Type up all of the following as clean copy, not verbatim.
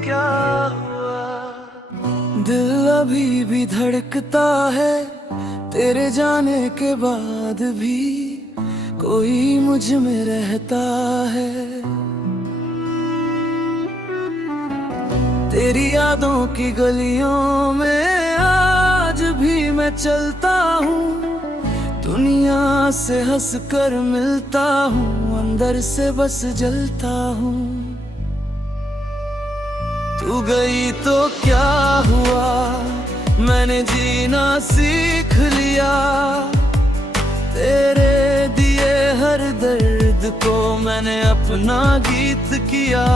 क्या हुआ। दिल अभी भी धड़कता है तेरे जाने के बाद भी, कोई मुझ में रहता है। तेरी यादों की गलियों में आज भी मैं चलता हूँ, दुनिया से हंस कर मिलता हूँ, अंदर से बस जलता हूँ। तू गई तो क्या हुआ, मैंने जीना सीख लिया। तेरे दिए हर दर्द को मैंने अपना गीत किया।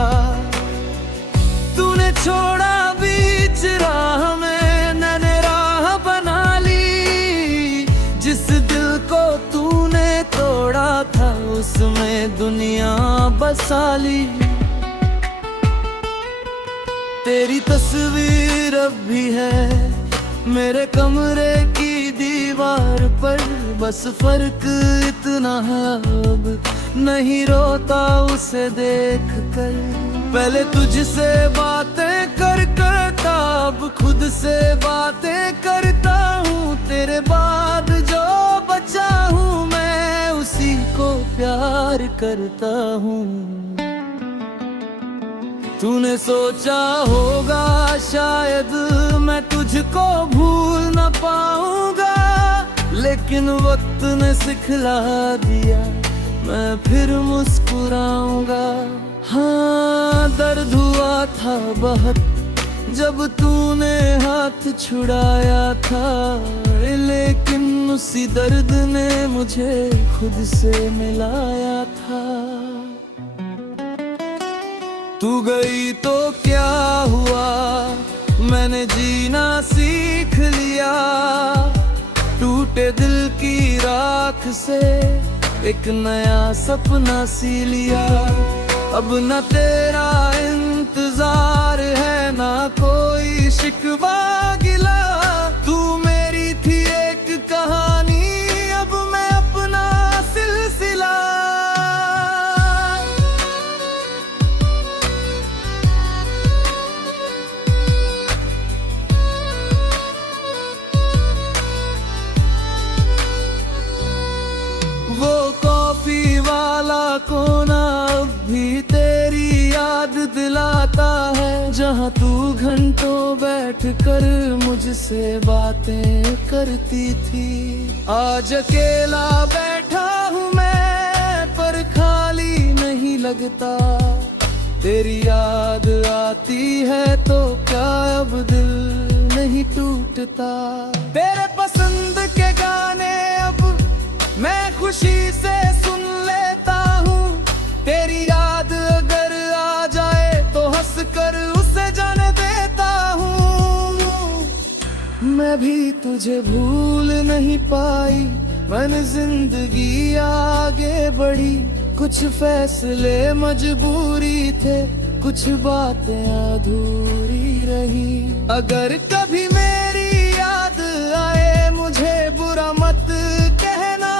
तूने छोड़ा बीच राह में, मैंने राह बना ली। जिस दिल को तूने तोड़ा था उसमें दुनिया बसा ली। तेरी तस्वीर अब भी है मेरे कमरे की दीवार पर, बस फर्क इतना है अब नहीं रोता उसे देख कर। पहले तुझसे बातें करता, अब खुद से बातें करता हूँ। तेरे बाद जो बचा हूँ मैं उसी को प्यार करता हूँ। तूने सोचा होगा शायद मैं तुझको भूल न पाऊंगा, लेकिन वक्त ने सिखला दिया मैं फिर मुस्कुराऊंगा। हाँ, दर्द हुआ था बहुत जब तूने हाथ छुड़ाया था, लेकिन उसी दर्द ने मुझे खुद से मिलाया था। तू गई तो क्या हुआ, मैंने जीना सीख लिया। टूटे दिल की राख से एक नया सपना सी लिया। अब न तेरा इंतजार है ना कोई शिकवा गिला। तू मेरी थी एक कहानी, अब मैं अपना सिलसिला। वो कॉफी वाला कोना अब भी तेरी याद दिलाता है, जहाँ तू घंटों बैठ कर मुझसे बातें करती थी। आज अकेला बैठा हूँ मैं पर खाली नहीं लगता। तेरी याद आती है तो क्या अब दिल नहीं टूटता। तेरे पसंद के गाने अब मैं खुशी से सुन लेता हूँ। तेरी याद अगर आ जाए तो हंस कर उसे जाने देता हूँ। मैं भी तुझे भूल नहीं पाई, मैंने जिंदगी आगे बढ़ी। कुछ फैसले मजबूरी थे, कुछ बातें अधूरी रही। अगर कभी मेरी याद आए मुझे बुरा मत कहना,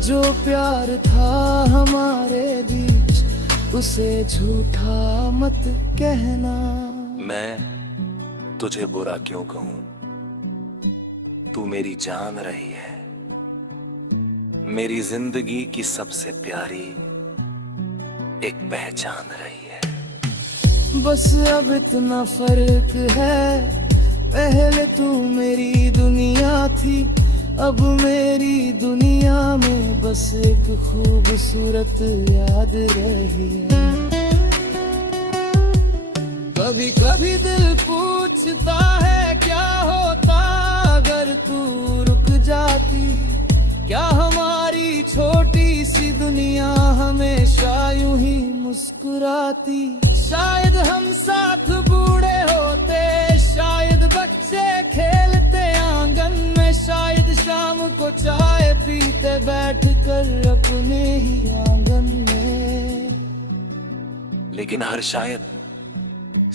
जो प्यार था हमारे बीच उसे झूठा मत कहना। मैं तुझे बुरा क्यों कहूं, तू मेरी जान रही है, मेरी जिंदगी की सबसे प्यारी एक पहचान रही है। बस अब इतना फर्क है, पहले तू मेरी दुनिया थी, अब मेरी दुनिया में बस एक खूबसूरत याद रही है। कभी कभी दिल पूछता है क्या होता अगर तू रुक जाती। क्या हमारी छोटी सी दुनिया हमेशा यूं ही मुस्कुराती। शायद हम साथ बूढ़े होते, शायद बच्चे खेलते आंगन में, शायद शाम को चाय पीते बैठकर अपने ही आंगन में। लेकिन हर शायद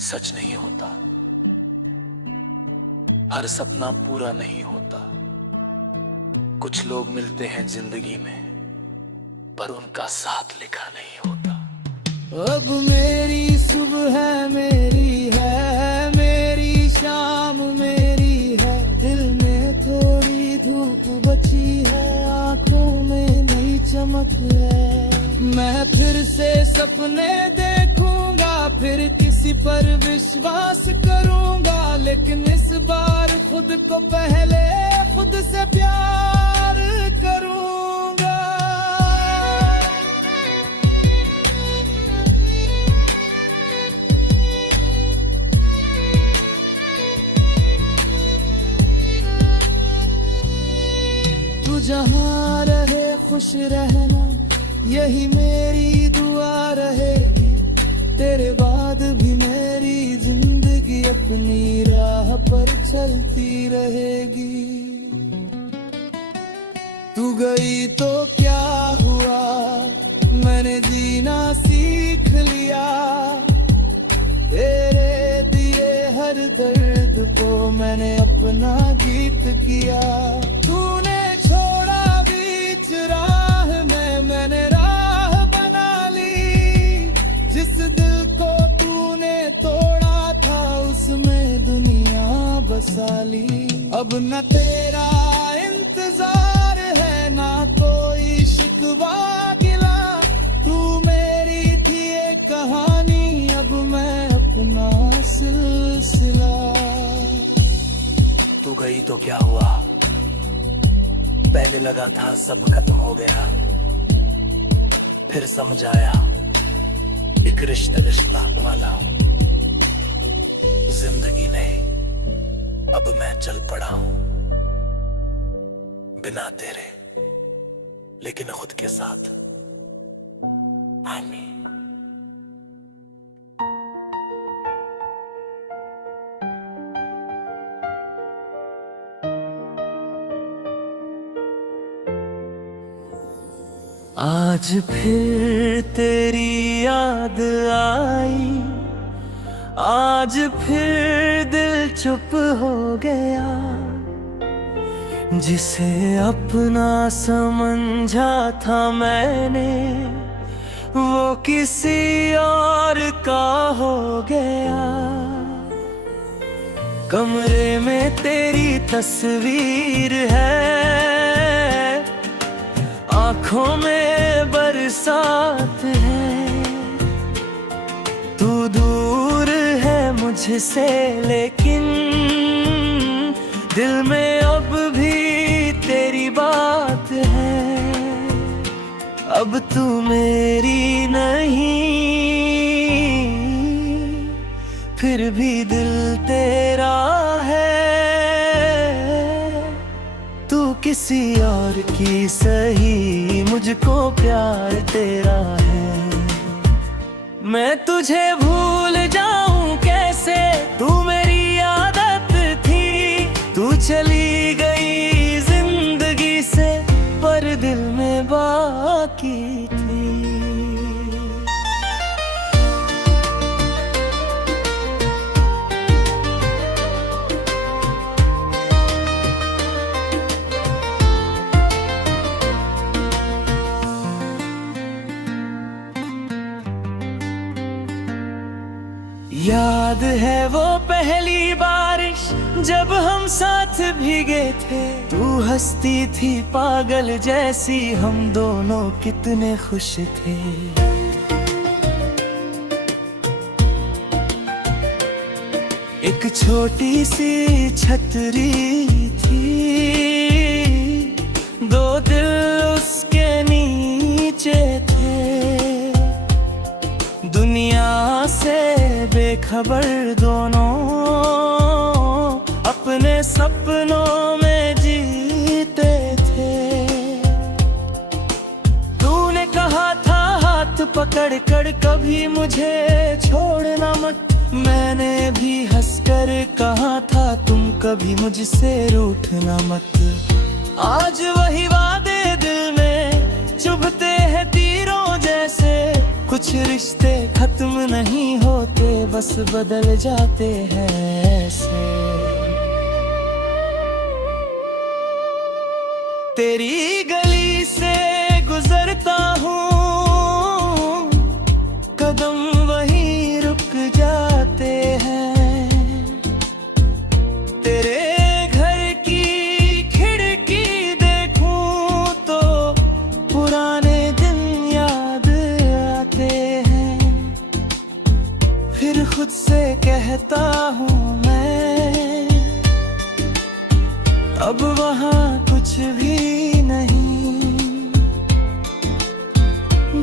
सच नहीं होता, हर सपना पूरा नहीं होता। कुछ लोग मिलते हैं जिंदगी में पर उनका साथ लिखा नहीं होता। अब मेरी सुबह मेरी है, मेरी शाम मेरी है, दिल में थोड़ी धूप बची है, आंखों में नई चमक है। मैं फिर से सपने देखूंगा, फिर किसी पर विश्वास करूंगा, लेकिन इस बार खुद को पहले खुद से प्यार करूंगा। तू जहाँ रहे खुश रहना, यही मेरी दुआ रहेगी। तेरे बाद भी मेरी जिंदगी अपनी राह पर चलती रहेगी। तू गई तो क्या हुआ, मैंने जीना सीख लिया। तेरे दिए हर दर्द को मैंने अपना गीत किया। तूने छोड़ा बीच राह में, मैंने राह बना ली। जिस दिल को तूने तोड़ा था, उसमें दुनिया बसा ली। अब न तेरा इंतजार है, ना कोई शिकवा गिला। तू मेरी थी एक कहानी, अब मैं अपना सिलसिला। तू गई तो क्या हुआ, पहले लगा था सब खत्म हो गया, फिर समझ आया एक रिश्ता रिश्ता वाला जिंदगी नहीं। अब मैं चल पड़ा हूं बिना तेरे, लेकिन खुद के साथ। आमीन। आज फिर तेरी याद आई, आज फिर दिल चुप हो गया। जिसे अपना समझा था मैंने, वो किसी और का हो गया। कमरे में तेरी तस्वीर है, आँखों में बरसात है। तू दूर है मुझसे, लेकिन दिल में अब भी तेरी बात है। अब तू मेरी नहीं, फिर भी दिल तेरा है। तू किसी और की सही, मुझको प्यार तेरा है। मैं तुझे भूल जाऊं कैसे, तू मेरी आदत थी। तू चली गई जिंदगी से, पर दिल में बाकी थी। याद है वो पहली बारिश, जब हम साथ भीगे थे। तू हंसती थी पागल जैसी, हम दोनों कितने खुश थे। एक छोटी सी छतरी थी, दो दिल उसके नीचे थे। दुनिया से बेखबर दोनों, अपने सपनों में जीते थे। तूने कहा था हाथ पकड़ कर कभी मुझे छोड़ना मत। मैंने भी हंसकर कहा था तुम कभी मुझसे रूठना मत। आज वही वादे दिल में चुभते हैं तीरों जैसे। कुछ रिश्ते खत्म नहीं होते, बस बदल जाते हैं ऐसे। तेरी गली से गुजरता हूँ, कदम अब वहाँ कुछ भी नहीं,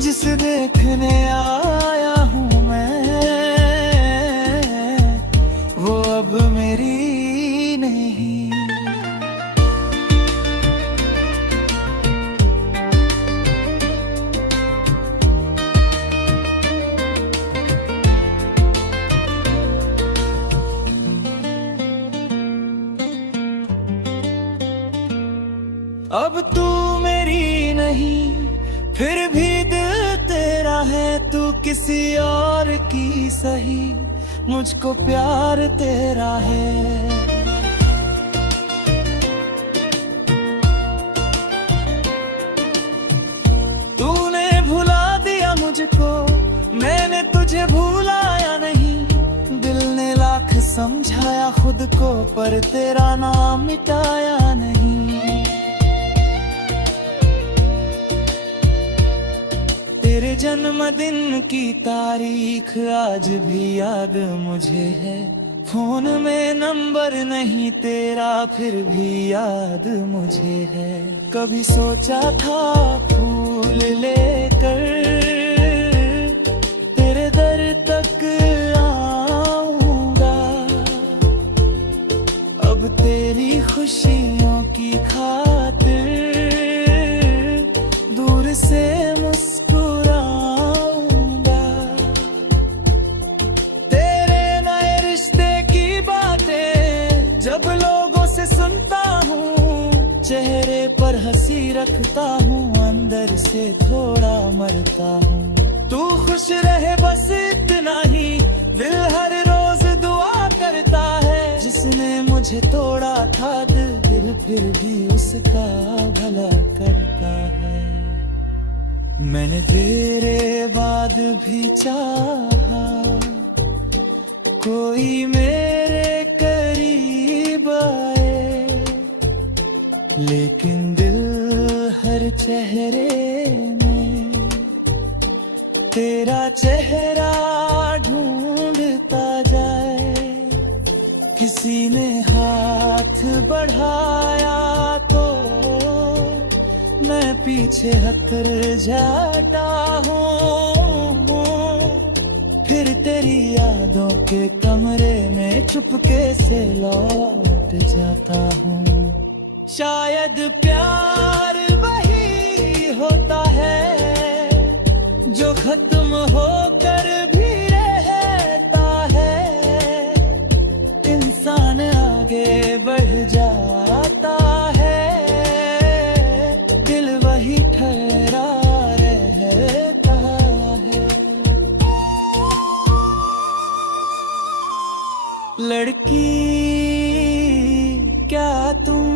जिस देखने आया हूँ मैं, वो अब मेरी नहीं। अब तू मेरी नहीं, फिर भी दिल तेरा है। तू किसी और की सही, मुझको प्यार तेरा है। तूने भुला दिया मुझको, मैंने तुझे भुलाया नहीं। दिल ने लाख समझाया खुद को, पर तेरा नाम मिटाया नहीं। तेरे जन्मदिन की तारीख आज भी याद मुझे है। फोन में नंबर नहीं तेरा, फिर भी याद मुझे है। कभी सोचा था फूल लेकर तेरे दर तक आऊंगा, अब तेरी खुशियों की खातिर दूर से चेहरे पर हंसी रखता हूँ, अंदर से थोड़ा मरता हूँ। तू खुश रहे बस इतना ही, दिल हर रोज दुआ करता है। जिसने मुझे तोड़ा था दिल फिर भी उसका भला करता है। मैंने तेरे बाद भी चाहा कोई मेरे करीब आए, लेकिन दिल हर चेहरे में तेरा चेहरा ढूंढता जाए। किसी ने हाथ बढ़ाया तो मैं पीछे हट जाता हूँ, फिर तेरी यादों के कमरे में चुपके से लौट जाता हूँ। शायद प्यार वही होता है जो खत्म होकर भी रहता है। इंसान आगे बढ़ जाता है, दिल वही ठहरा रहता है। लड़की क्या तुम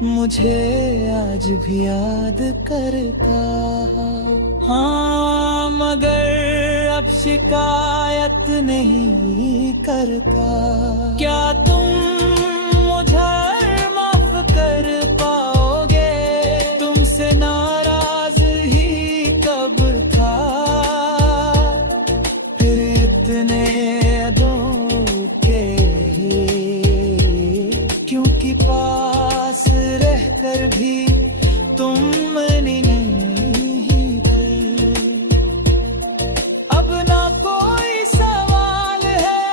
मुझे आज भी याद करता? हाँ, मगर अब शिकायत नहीं करता। क्या तुम मुझे माफ कर पाओगे? तुमसे नाराज ही कब था, फिर इतने धोखे ही, क्योंकि पास रहकर भी तुम नहीं थी। अब ना कोई सवाल है,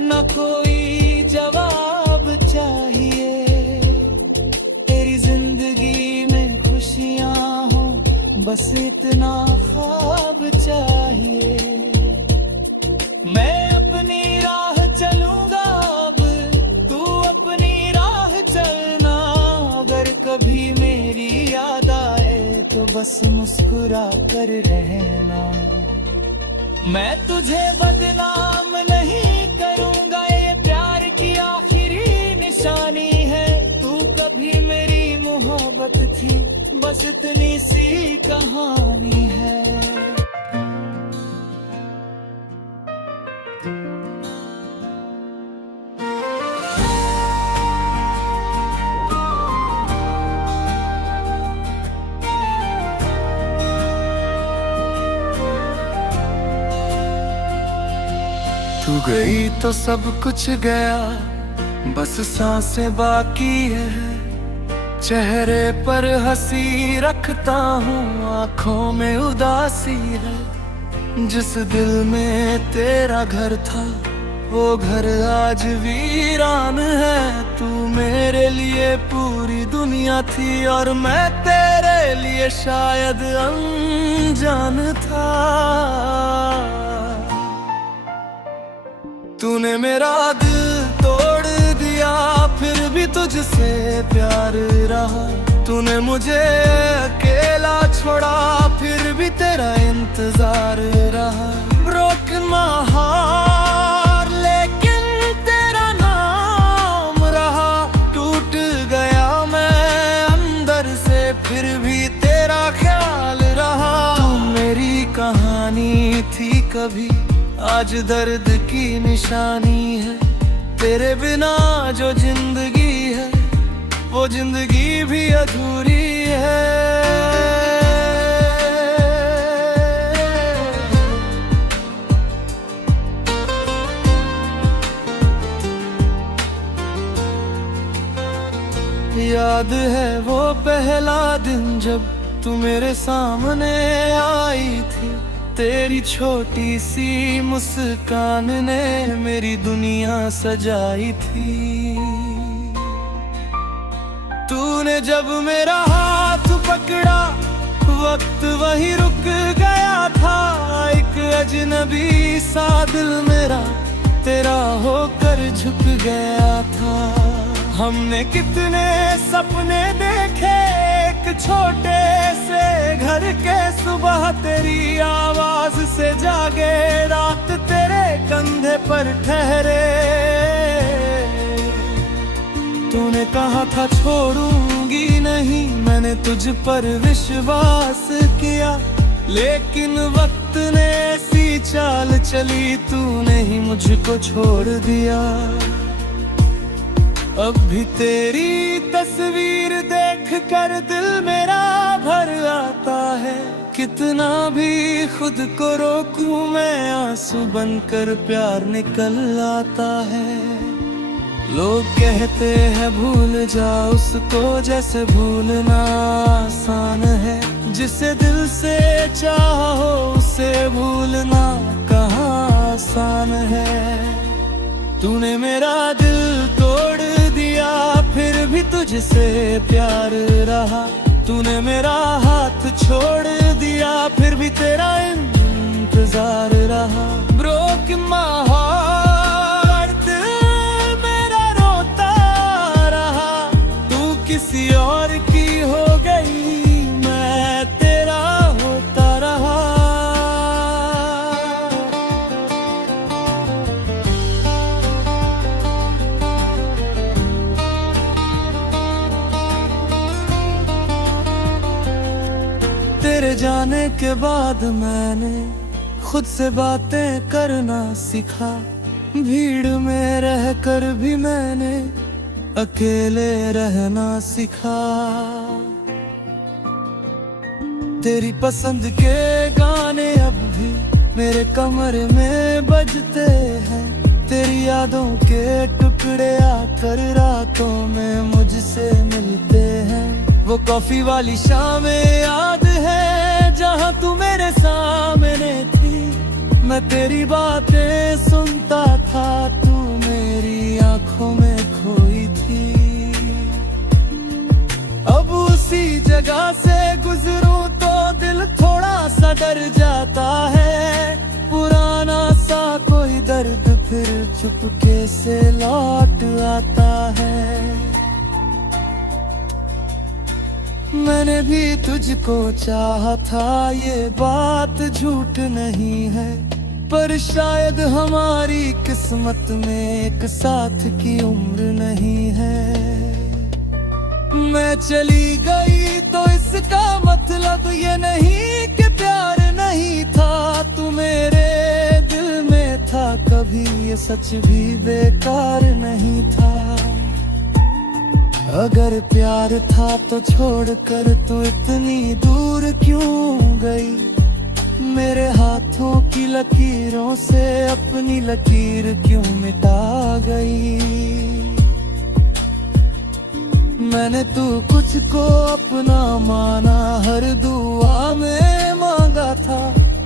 ना कोई जवाब चाहिए। तेरी जिंदगी में खुशियां हो, बस इतना ख्वाब चाहिए। मैं अपनी राह चलूंगा, अब तू अपनी राह चलना। अगर कभी मेरी याद आए तो बस मुस्कुरा कर रहना। मैं तुझे बदनाम नहीं करूंगा, ये प्यार की आखिरी निशानी है। तू कभी मेरी मोहब्बत थी, बस इतनी सी कहानी है। तू गई तो सब कुछ गया, बस सांसें बाकी है। चेहरे पर हंसी रखता हूँ, आंखों में उदासी है। जिस दिल में तेरा घर था, वो घर आज वीरान है। तू मेरे लिए पूरी दुनिया थी, और मैं तेरे लिए शायद अनजान था। तूने मेरा दिल तोड़ दिया, फिर भी तुझसे प्यार रहा। तूने मुझे अकेला छोड़ा, फिर भी तेरा इंतजार रहा। Broken my heart, लेकिन तेरा नाम रहा। टूट गया मैं अंदर से, फिर भी तेरा ख्याल रहा। तू मेरी कहानी थी कभी, आज दर्द की निशानी है। तेरे बिना जो जिंदगी है, वो जिंदगी भी अधूरी है। याद है वो पहला दिन जब तू मेरे सामने आई थी। तेरी छोटी सी मुस्कान ने मेरी दुनिया सजाई थी। तूने जब मेरा हाथ पकड़ा, वक्त वही रुक गया था। एक अजनबी सा दिल मेरा तेरा होकर झुक गया था। हमने कितने सपने देखे, एक छोटे से घर के सुबह तेरी आवाज से जागे, रात तेरे कंधे पर ठहरे। तूने कहा था छोड़ूंगी नहीं, मैंने तुझ पर विश्वास किया। लेकिन वक्त ने ऐसी चाल चली, तूने ही मुझको छोड़ दिया। अब भी तेरी तस्वीर देख कर दिल मेरा भर आता है। कितना भी खुद को रोकूं मैं, आंसू बनकर प्यार निकल आता है। लोग कहते हैं भूल जा उसको, जैसे भूलना आसान है। जिसे दिल से चाहो उसे भूलना कहाँ आसान है। तूने मेरा दिल तोड़ दिया, फिर भी तुझसे प्यार रहा। तूने मेरा हाथ छोड़ दिया, फिर भी तेरा इंतजार रहा। Broken my heart, दिल मेरा रोता रहा। तू किसी और की हो गई, मैं तेरा होता रहा। तेरे जाने के बाद मैंने खुद से बातें करना सीखा। भीड़ में रहकर भी मैंने अकेले रहना सीखा। तेरी पसंद के गाने अब भी मेरे कमरे में बजते हैं। तेरी यादों के टुकड़े आकर रातों में मुझसे मिलते हैं। वो कॉफी वाली शामें याद है, जहाँ तू मेरे सामने थी। मैं तेरी बातें सुनता था, तू मेरी आंखों में खोई थी। अब उसी जगह से गुजरूं तो दिल थोड़ा सा डर जाता है। पुराना सा कोई दर्द फिर चुपके से लौट आता है। मैंने भी तुझको चाहा था, ये बात झूठ नहीं है। पर शायद हमारी किस्मत में एक साथ की उम्र नहीं है। मैं चली गई तो इसका मतलब ये नहीं कि प्यार नहीं था। तू मेरे दिल में था, कभी ये सच भी बेकार नहीं था। अगर प्यार था तो छोड़कर तू इतनी दूर क्यों गई। मेरे हाथों की लकीरों से अपनी लकीर क्यों मिटा गई। मैंने तू कुछ को अपना माना, हर दुआ में मांगा था।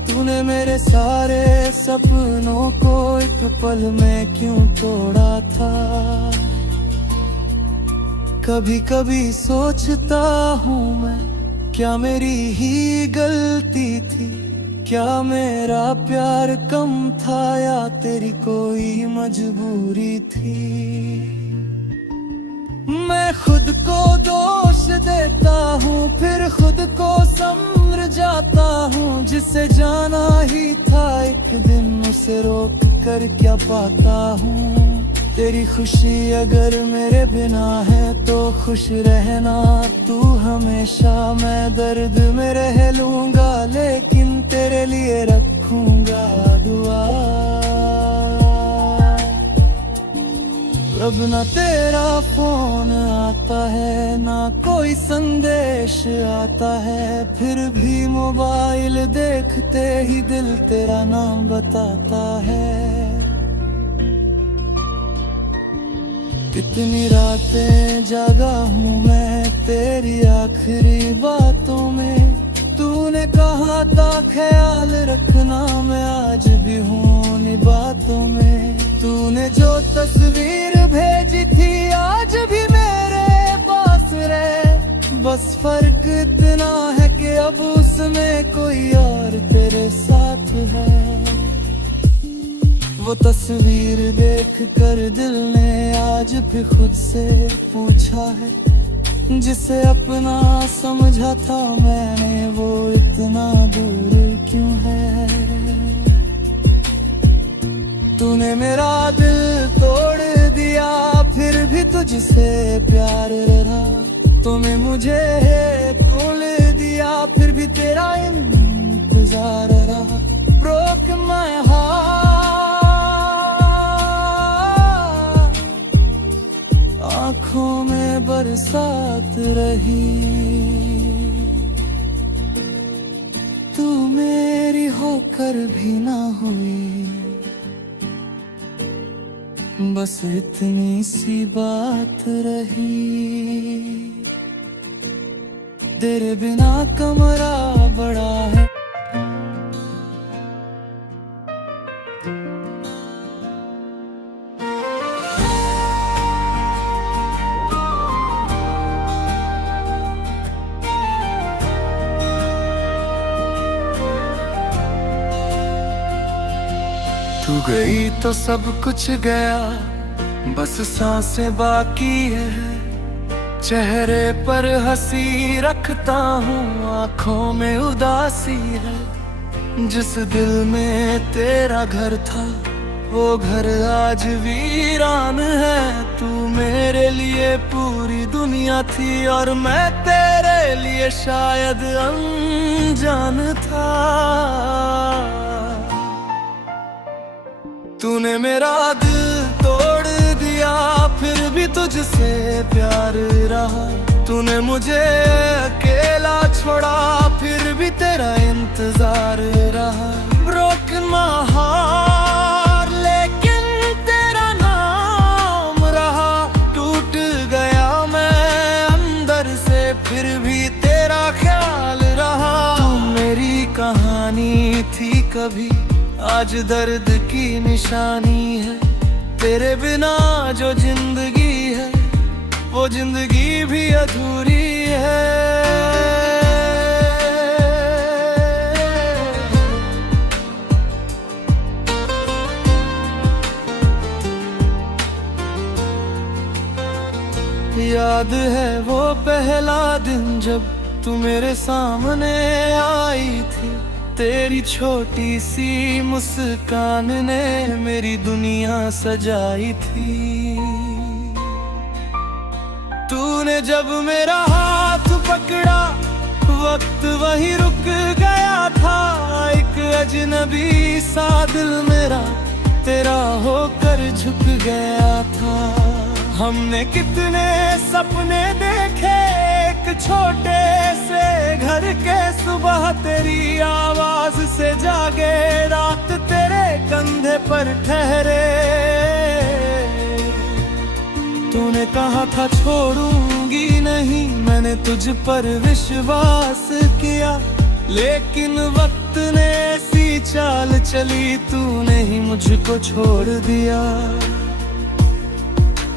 तूने मेरे सारे सपनों को एक पल में क्यों तोड़ा था। कभी कभी सोचता हूँ मैं, क्या मेरी ही गलती थी। क्या मेरा प्यार कम था या तेरी कोई मजबूरी थी। मैं खुद को दोष देता हूँ, फिर खुद को समझ जाता हूँ। जिसे जाना ही था एक दिन, उसे रोक कर क्या पाता हूँ। तेरी खुशी अगर मेरे बिना है तो खुश रहना तू हमेशा। मैं दर्द में रह लूंगा लेकिन तेरे लिए रखूंगा दुआ। अब ना तेरा फोन आता है ना कोई संदेश आता है, फिर भी मोबाइल देखते ही दिल तेरा नाम बताता है। कितनी रातें जागा हूँ मैं तेरी आखिरी बातों में। तूने कहा था ख्याल रखना, मैं आज भी हूँ उन्हीं बातों में। तूने जो तस्वीर भेजी थी आज भी मेरे पास रहे। बस फर्क इतना है कि अब उसमें कोई और तेरे साथ है। वो तस्वीर देख कर दिल ने आज भी खुद से पूछा है। जिसे अपना समझा था मैंने, वो इतना दूर क्यों है। तूने मेरा दिल तोड़ दिया फिर भी तुझसे प्यार रहा। तूने मुझे तोड़ दिया फिर भी तेरा इंतजार रहा। Broke my heart, आँखों में बरसात रही। तू मेरी होकर भी ना हुई, बस इतनी सी बात रही। तेरे बिना कमरा बड़ा है। तू गई तो सब कुछ गया, बस सांसें बाकी है। चेहरे पर हंसी रखता हूँ, आँखों में उदासी है। जिस दिल में तेरा घर था वो घर आज वीरान है। तू मेरे लिए पूरी दुनिया थी और मैं तेरे लिए शायद अनजान था। तूने मेरा दिल तोड़ दिया फिर भी तुझसे प्यार रहा। तूने मुझे अकेला छोड़ा फिर भी तेरा इंतजार रहा। Broken my heart, लेकिन तेरा नाम रहा। टूट गया मैं अंदर से फिर भी तेरा ख्याल रहा। तू मेरी कहानी थी कभी, आज दर्द की निशानी है। तेरे बिना जो जिंदगी है वो जिंदगी भी अधूरी है। याद है वो पहला दिन जब तू मेरे सामने आई थी। तेरी छोटी सी मुस्कान ने मेरी दुनिया सजाई थी। तूने जब मेरा हाथ पकड़ा वक्त वहीं रुक गया था। एक अजनबी सा दिल मेरा तेरा होकर झुक गया था। हमने कितने सपने देखे एक छोटे से घर के सुबह तेरी आवाज से जागे, रात तेरे कंधे पर ठहरे। तूने कहा था छोड़ूंगी नहीं, मैंने तुझ पर विश्वास किया, लेकिन वक्त ने ऐसी चाल चली, तूने ही मुझको छोड़ दिया।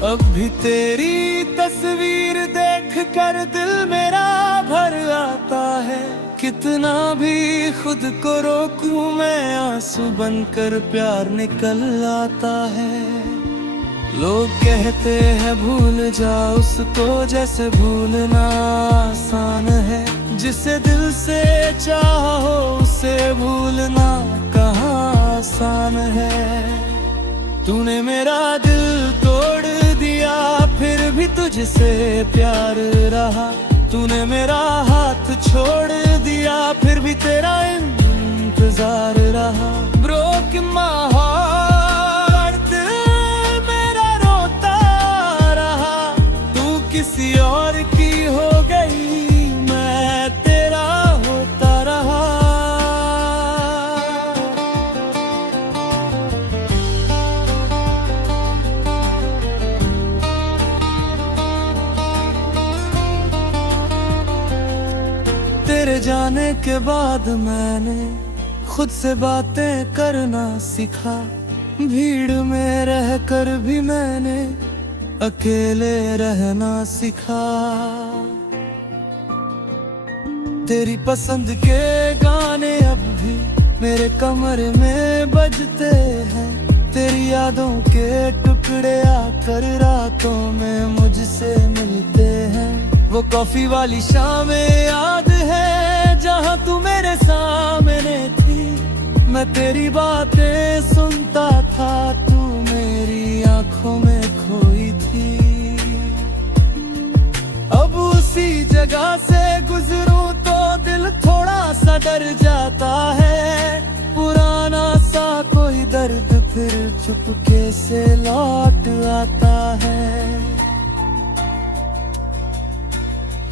अब भी तेरी तस्वीर देख कर दिल मेरा भर आता है, कितना भी खुद को रोकूं मैं, आंसू बनकर प्यार निकल आता है। लोग कहते हैं भूल जा उसको, जैसे भूलना आसान है, जिसे दिल से चाहो उसे भूलना कहाँ आसान है। तूने मेरा दिल तोड़ दिया, फिर भी तुझसे प्यार रहा। तूने मेरा हाथ छोड़ दिया, फिर भी तेरा इंतजार रहा। ब्रोकन माय हार्ट, दिल मेरा रोता रहा। तू किसी और की हो गई, मैं तेरा होता रहा। तेरे जाने के बाद मैंने खुद से बातें करना सीखा, भीड़ में रहकर भी मैंने अकेले रहना सीखा। तेरी पसंद के गाने अब भी मेरे कमरे में बजते हैं, तेरी यादों के टुकड़े आकर रातों में मुझसे मिलते हैं। वो कॉफी वाली शामें याद है जहाँ तू मेरे सामने थी, मैं तेरी बातें सुनता था, तू मेरी आंखों में खोई थी। अब उसी जगह से गुजरूं तो दिल थोड़ा सा डर जाता है, पुराना सा कोई दर्द फिर चुपके से लौट आता है।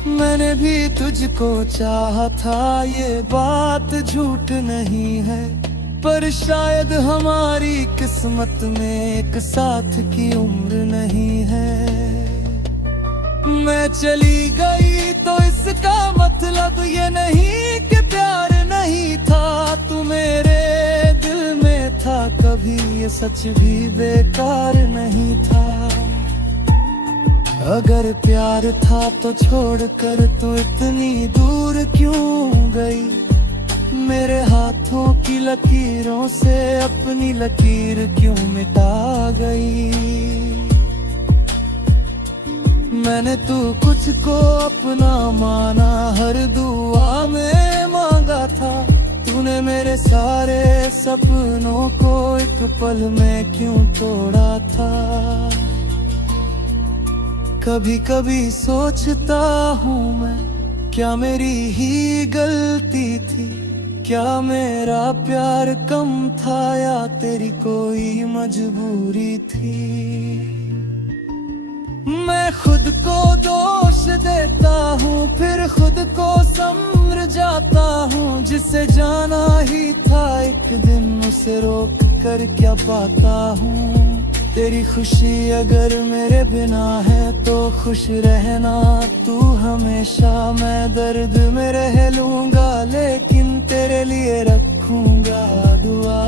मैंने भी तुझको चाहा था, ये बात झूठ नहीं है, पर शायद हमारी किस्मत में एक साथ की उम्र नहीं है। मैं चली गई तो इसका मतलब ये नहीं कि प्यार नहीं था, तू मेरे दिल में था कभी, ये सच भी बेकार नहीं था। अगर प्यार था तो छोड़कर तू इतनी दूर क्यों गई, मेरे हाथों की लकीरों से अपनी लकीर क्यों मिटा गई। मैंने तू कुछ को अपना माना, हर दुआ में मांगा था, तूने मेरे सारे सपनों को एक पल में क्यों तोड़ा था। कभी कभी सोचता हूँ मैं, क्या मेरी ही गलती थी, क्या मेरा प्यार कम था या तेरी कोई मजबूरी थी। मैं खुद को दोष देता हूँ, फिर खुद को समझ जाता हूँ, जिसे जाना ही था एक दिन उसे रोक कर क्या पाता हूँ। तेरी खुशी अगर मेरे बिना है तो खुश रहना तू हमेशा, मैं दर्द में रह लूंगा लेकिन तेरे लिए रखूंगा दुआ।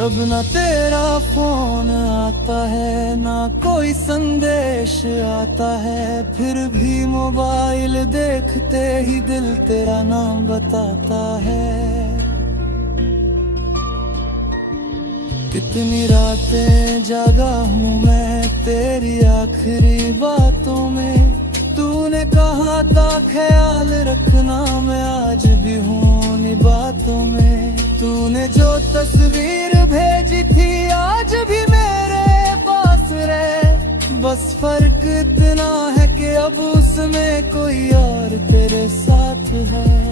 अब ना तेरा फोन आता है ना कोई संदेश आता है, फिर भी मोबाइल देखते ही दिल तेरा नाम बताता है। कितनी रातें जागा हूँ मैं तेरी आखिरी बातों में, तूने कहा था ख्याल रखना, मैं आज भी हूँ उन्हीं बातों में। तूने जो तस्वीर भेजी थी आज भी मेरे पास रहे, बस फर्क इतना है कि अब उसमें कोई और तेरे साथ है।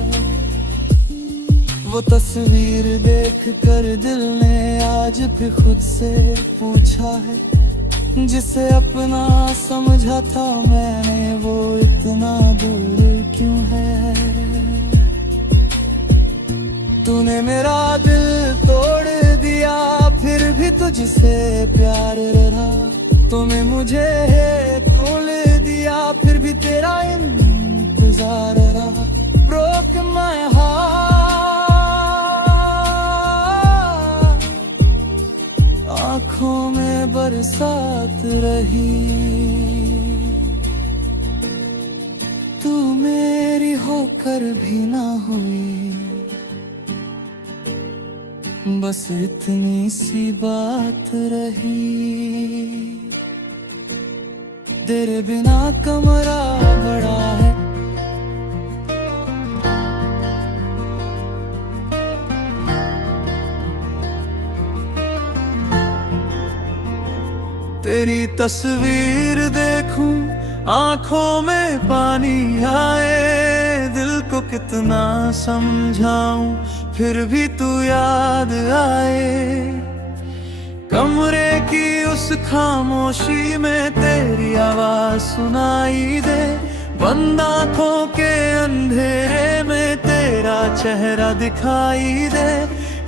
वो तस्वीर देख कर दिल ने आज भी खुद से पूछा है, जिसे अपना समझा था मैंने, वो इतना दूर क्यों है। तूने मेरा दिल तोड़ दिया, फिर भी तुझसे प्यार रहा। तूने मुझे तोड़ दिया, फिर भी तेरा इंतजार रहा। Broke my heart, आँखों में बरसात रही। तू मेरी होकर भी ना हुई, बस इतनी सी बात रही। तेरे बिना कमरा बड़ा है, तेरी तस्वीर देखूं, आंखों में पानी आए। दिल को कितना समझाऊं, फिर भी तू याद आए। कमरे की उस खामोशी में तेरी आवाज सुनाई दे। बंद आँखों के अंधेरे में तेरा चेहरा दिखाई दे।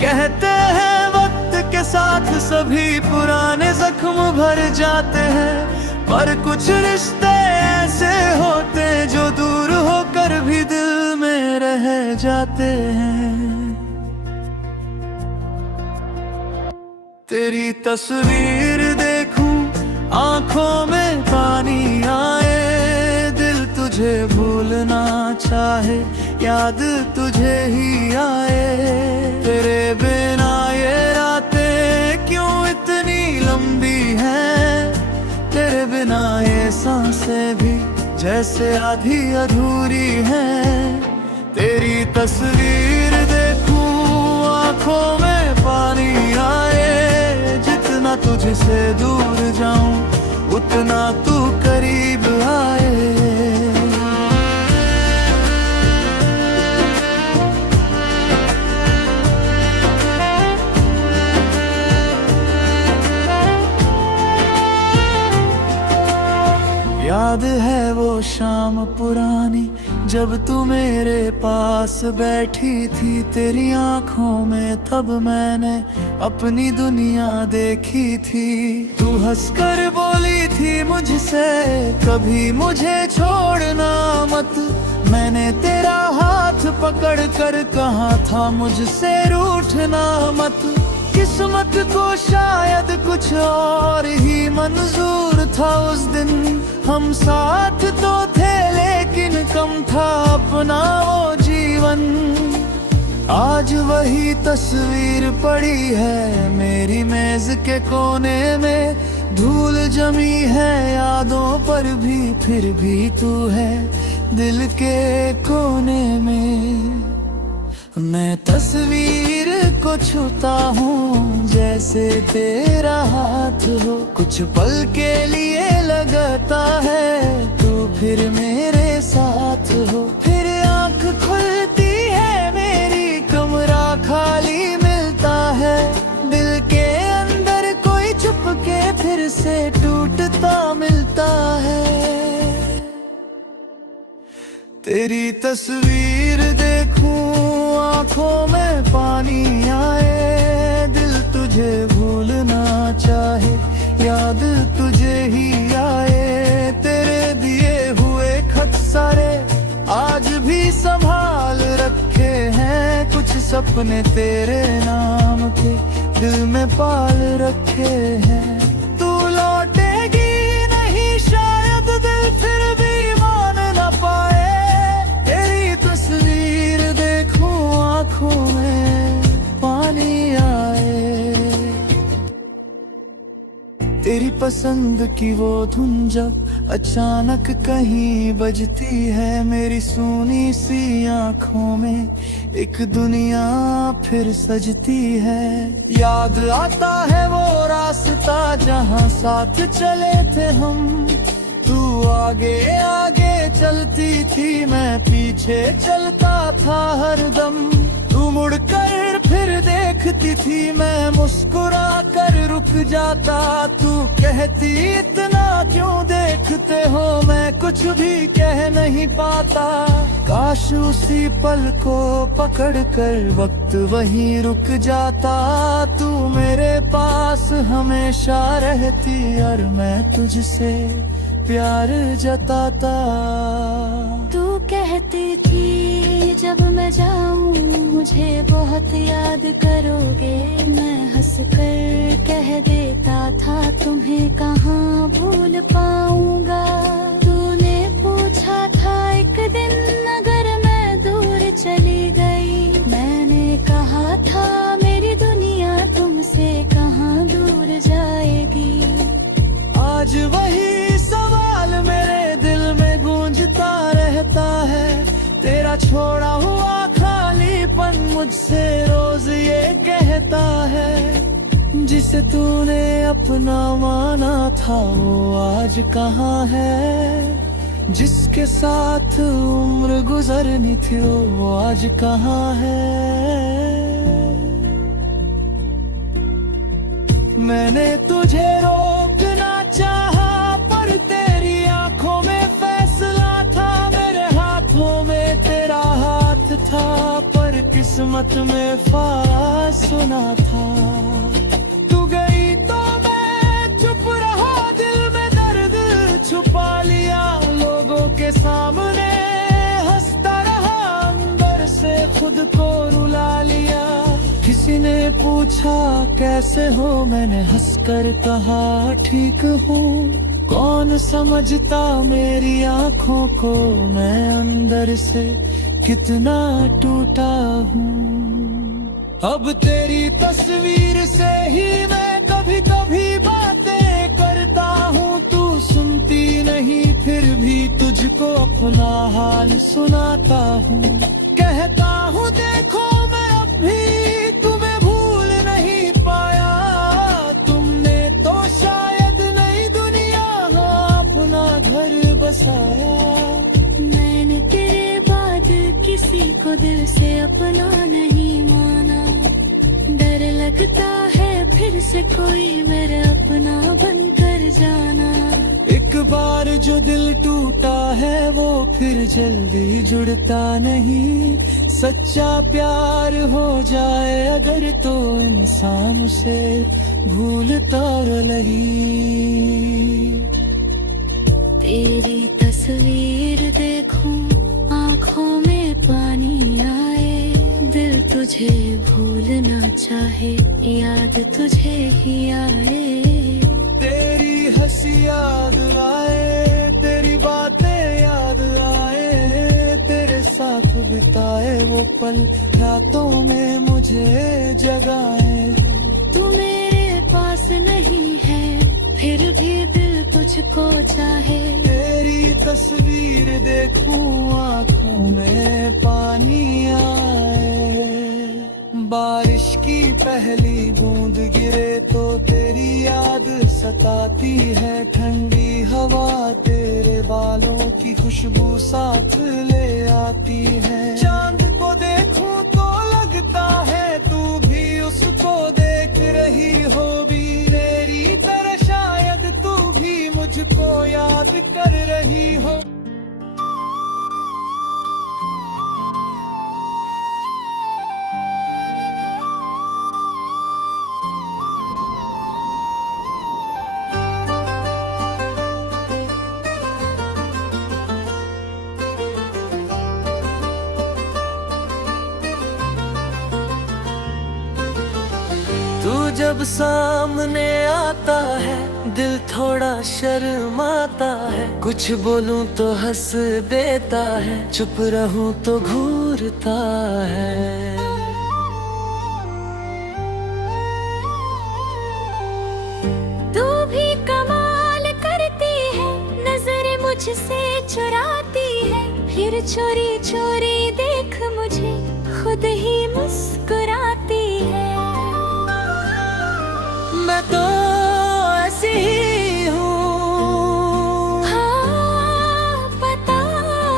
कहते हैं वक्त के साथ सभी पुराने जख्म भर जाते हैं, पर कुछ रिश्ते ऐसे होते जो दूर होकर भी दिल में रह जाते हैं। तेरी तस्वीर देखूं, आंखों में पानी आए। दिल तुझे भूलना चाहे, याद तुझे ही आए। तेरे बिना ये रातें क्यों इतनी लंबी हैं। तेरे बिना ये सांसें भी जैसे आधी अधूरी हैं। तेरी तस्वीर देखूं, आंखों में पानी आए। जितना तुझसे दूर जाऊं, उतना तू करीब आए। याद है वो शाम पुरानी, जब तू मेरे पास बैठी थी। तेरी आंखों में तब मैंने अपनी दुनिया देखी थी। तू हंसकर बोली थी मुझसे, कभी मुझे छोड़ना मत। मैंने तेरा हाथ पकड़ कर कहा था, मुझसे रूठना मत। किस्मत को शायद कुछ और ही मंजूर था उस दिन। हम साथ तो थे लेकिन कम था अपना वो जीवन। आज वही तस्वीर पड़ी है मेरी मेज के कोने में। धूल जमी है यादों पर भी, फिर भी तू है दिल के कोने में। मैं तस्वीर को छूता हूँ जैसे तेरा हाथ हो। कुछ पल के लिए लगता है तू फिर मेरे साथ हो। फिर आँख खुलती है मेरी, कमरा खाली मिलता है। दिल के अंदर कोई चुपके फिर से टूटता मिलता है। तेरी तस्वीर देखूं, आंखों में पानी आए। दिल तुझे भूलना चाहे, याद तुझे ही आए। तेरे दिए हुए खत सारे आज भी संभाल रखे हैं। कुछ सपने तेरे नाम के दिल में पाल रखे हैं। तू लौटेगी नहीं शायद, दिल फिर भी मान न पाए। तेरी तस्वीर देखूं, आंखों में पानी आए। तेरी पसंद की वो धुन जब अचानक कहीं बजती है। मेरी सूनी सी आंखों में एक दुनिया फिर सजती है। याद आता है वो रास्ता जहां साथ चले थे हम। तू आगे आगे चलती थी, मैं पीछे चलता था हरदम। तू मुड़कर फिर देखती थी, मैं मुस्कुरा कर रुक रुक जाता। तू कहती इतना क्यों देखते हो, मैं कुछ भी कह नहीं पाता। काश उसी पल को पकड़ कर वक्त वहीं रुक जाता। तू मेरे पास हमेशा रहती और मैं तुझसे प्यार जताता। तू कहती थी जब मैं जाऊं मुझे बहुत याद करोगे। मैं हंस कर कह देता था तुम्हें कहाँ भूल पाऊंगा। तूने पूछा था एक दिन अगर मैं दूर चली गई। मैंने कहा था मेरी दुनिया तुमसे कहाँ दूर जाएगी। आज वही सवाल मेरे दिल में गूंजता रहता है। तेरा छोड़ा हुआ खालीपन मुझसे रोज ये कहता है। जिसे तूने अपना माना था वो आज कहाँ है। जिसके साथ उम्र गुजरनी थी वो आज कहाँ है। मैंने तुझे रोकना चाहा पर तेरी आंखों में फैसला था। मेरे हाथों में तेरा हाथ था पर किस्मत में फासला था। तू गई तो मैं चुप रहा, दिल में दर्द छुपा लिया। लोगों के सामने हंसता रहा, अंदर से खुद को रुला लिया। किसी ने पूछा कैसे हो, मैंने हंसकर कहा ठीक हूँ। कौन समझता मेरी आंखों को, मैं अंदर से कितना टूटा हूँ। अब तेरी तस्वीर से ही मैं कभी कभी बातें करता हूँ। तू सुनती नहीं फिर भी तुझको अपना हाल सुनाता हूँ। कहता हूँ देखो मैं अब भी तुम्हें भूल नहीं पाया। तुमने तो शायद नई दुनिया अपना घर बसाया। मैंने तेरे बाद किसी को दिल से अपना नहीं माना। डर लगता है फिर से कोई मेरे अपना बनकर जाना। एक बार जो दिल टूटा है वो फिर जल्दी जुड़ता नहीं। सच्चा प्यार हो जाए अगर तो इंसान उसे भूलता नहीं। तेरी तस्वीर देखूं आँखों में पानी आए। दिल तुझे भूलना चाहे याद तुझे ही आए। तेरी हंसी याद आए, तेरी बातें याद आए। तेरे साथ बिताए वो पल रातों में मुझे जगाए। तू मेरे पास नहीं है फिर भी दिल तुझको चाहे। तेरी तस्वीर देखूं आँखों में पानी आए। बारिश की पहली बूंद गिरे तो तेरी याद सताती है। ठंडी हवा तेरे बालों की खुशबू साथ ले आती है। चांद को देखूं तो लगता है तू भी उसको देख रही हो भी। मेरी तरह शायद तू भी मुझको याद कर रही हो। तू जब सामने आता है दिल थोड़ा शर्माता है। कुछ बोलूं तो हंस देता है, चुप रहूं तो घूरता है। तू भी कमाल करती है, नजर मुझसे चुराती है। फिर चोरी चोरी देख मुझे खुद ही मुस्कुराती है। मैं तो ऐसी ही हूँ, हाँ पता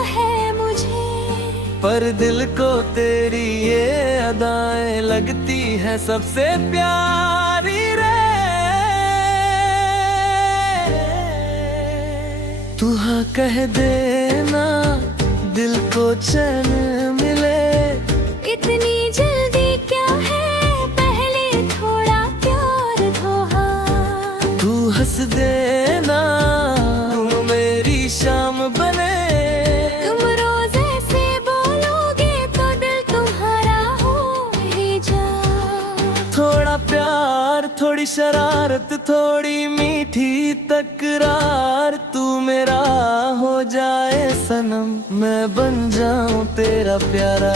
है मुझे। पर दिल को तेरी ये अदाएं लगती है सबसे प्यारी रे। हाँ कह देना दिल को चैन मिले। इतनी जल्दी क्या है, पहले थोड़ा प्यार दो हाँ। तू हंस देना तुम मेरी शाम बने। तुम रोज ऐसे बोलोगे तो दिल तुम्हारा हो ही जा। थोड़ा प्यार थोड़ी शरारत थोड़ी मीठी तकरार, तू मेरा हो जाए सनम मैं बन जाऊं तेरा प्यारा।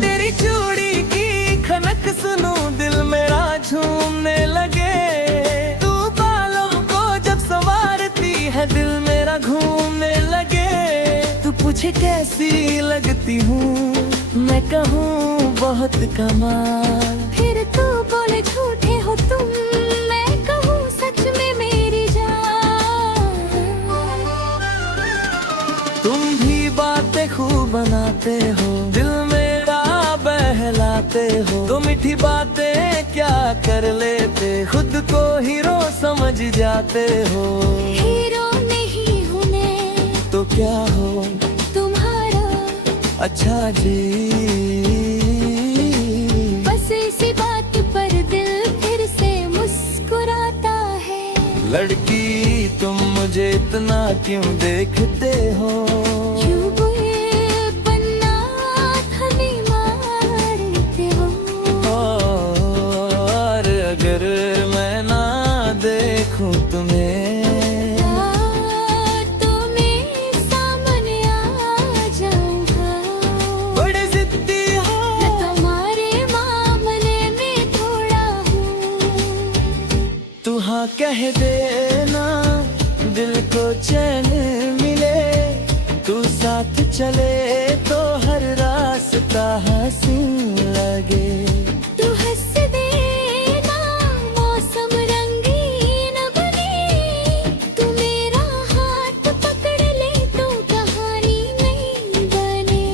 तेरी चूड़ी की खनक सुनूं दिल मेरा झूमने लगे। तू बालों को जब संवारती है दिल मेरा घूमने लगे। तू पूछे कैसी लगती हूँ मैं कहूँ बहुत कमाल। फिर तू बोले झूठे हो तुम, मैं कहूँ सच में मेरी जान। तुम भी बातें खूब बनाते हो दिल मेरा बहलाते हो। तो मीठी बातें क्या कर लेते खुद को हीरो समझ जाते हो। हीरो नहीं हूँ मैं तो क्या हो तुम्हारा, अच्छा जी। बस इसी बात पर दिल फिर से मुस्कुराता है। लड़की तुम मुझे इतना क्यों देखते हो। क्यों बुरे बनना थमी मारते हो। और अगर मैं ना देखूं तुम्हें तो मैं सामने आ जाऊंगा। बड़े जिद्दी हो मैं तुम्हारे मामले में थोड़ा हूँ। तू हाँ कह देना दिल को चैन मिले। तू साथ चले तो हर रास्ता हसीन लगे। तू हंस देना मौसम रंगीन बने। तू मेरा हाथ पकड़ ले तो कहानी नहीं बने।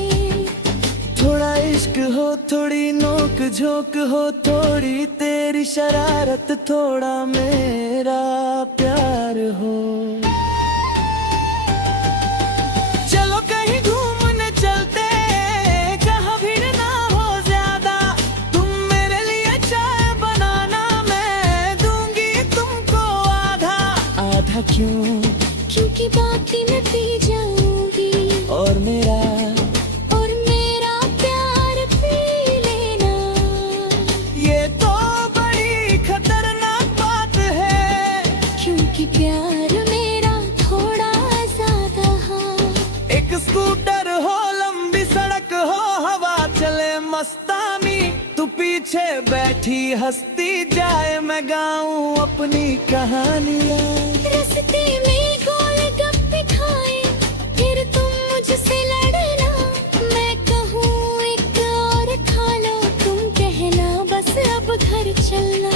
थोड़ा इश्क हो थोड़ी नोक झोंक हो थोड़ी तेरी शरारत थोड़ा मेरा प्यार हो। चलो कहीं घूमने चलते कहाँ भीड़ ना हो ज्यादा। तुम मेरे लिए चाय बनाना मैं दूंगी तुमको आधा। आधा क्यों क्योंकि बाकी मैं पी जाऊंगी और मेरा प्यार पी लेना। ये तो बड़ी खतरनाक बात है। क्योंकि प्यार मेरा थोड़ा ज्यादा हाँ। एक स्कूटर हो लंबी सड़क हो हवा चले मस्तानी। तू पीछे बैठी हंसती जाए मैं गाऊं अपनी कहानियां। रास्ते में गोलगप्पे खाए फिर तुम मुझसे लड़ना। मैं कहूँ एक और खा लो तुम कहना बस अब घर चलना।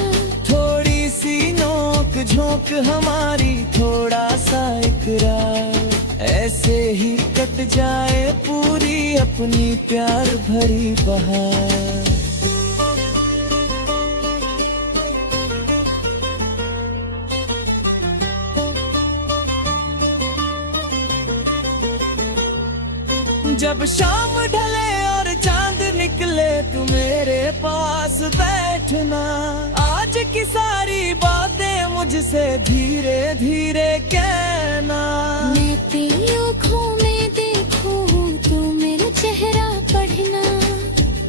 थोड़ी सी नोक झोंक हमारी थोड़ा सा इकरार, ऐसे ही कट जाए पूरी अपनी प्यार भरी बहार। जब शाम ढले और चांद निकले तू मेरे पास बैठना। आज की सारी बातें मुझसे धीरे धीरे कहना। मैं तेरी आँखों में देखूं तू मेरा चेहरा पढ़ना।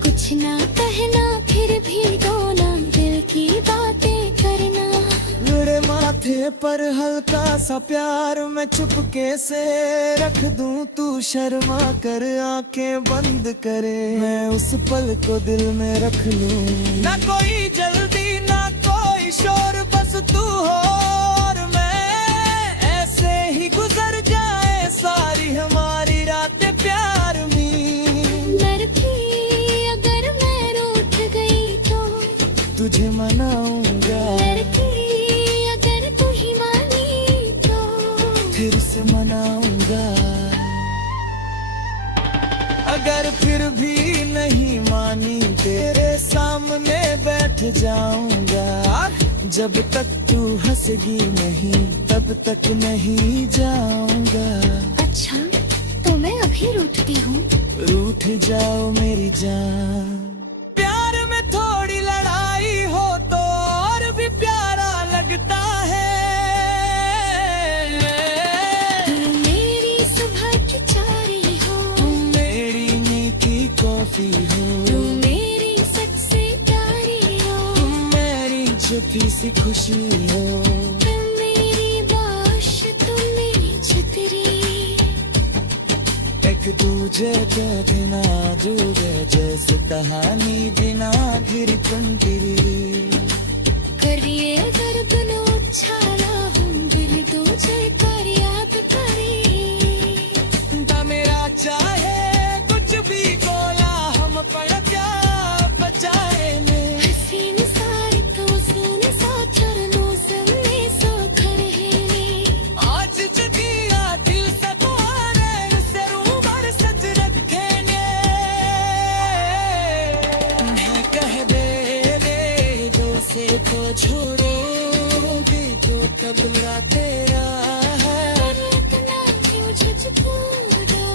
कुछ ना कहना फिर भी रोना दिल की बातें करना। मेरे माथे पर हल्का सा प्यार मैं चुपके से रख दूं। तू शर्मा कर आंखें बंद करे मैं उस पल को दिल में रख लूं। ना कोई जल्दी ना कोई शोर बस तू हो और मैं। ऐसे ही गुजर जाए सारी हमारी रातें प्यार में। लड़की अगर मैं रूठ गई तो तुझे मनाऊंगा। लड़की अगर तू ही मानी तो फिर से मनाऊंगा। अगर फिर भी नहीं मानी तेरे सामने बैठ जाऊंगा। जब तक तू हंसेगी नहीं तब तक नहीं जाऊंगा। अच्छा तो मैं अभी रूठती हूँ। रूठ जाओ मेरी जान। प्यार में थोड़ी लड़ाई हो तो और भी प्यारा लगता है। तुम मेरी सुबह की चारी हो, तुम मेरी मीठी कॉफी हो, तुम मेरी सबसे प्यारी हो, तुम मेरी छुपी सी खुशी हो। तुम मेरी बाश, तुम मेरी छतरी। एक दूजे के बिना अधूरे जैसे कहानी बिना घिरी पंखिरी। करिए दर्द न उछाला हम दिल तुझे कर याद करे। ता मेरा चाहे कुछ भी बोला हम पर क्या बचाए ने। हसीन सारी तो सुन सा चरणों संगे सो खड़े। आज जदिया दिल से तुम्हारे से रूबर सच रखे ने। मैं कह दे रे जो से को छोड़ोगे तो कबरा तेरा है। पर इतना क्यों झिझकोगा?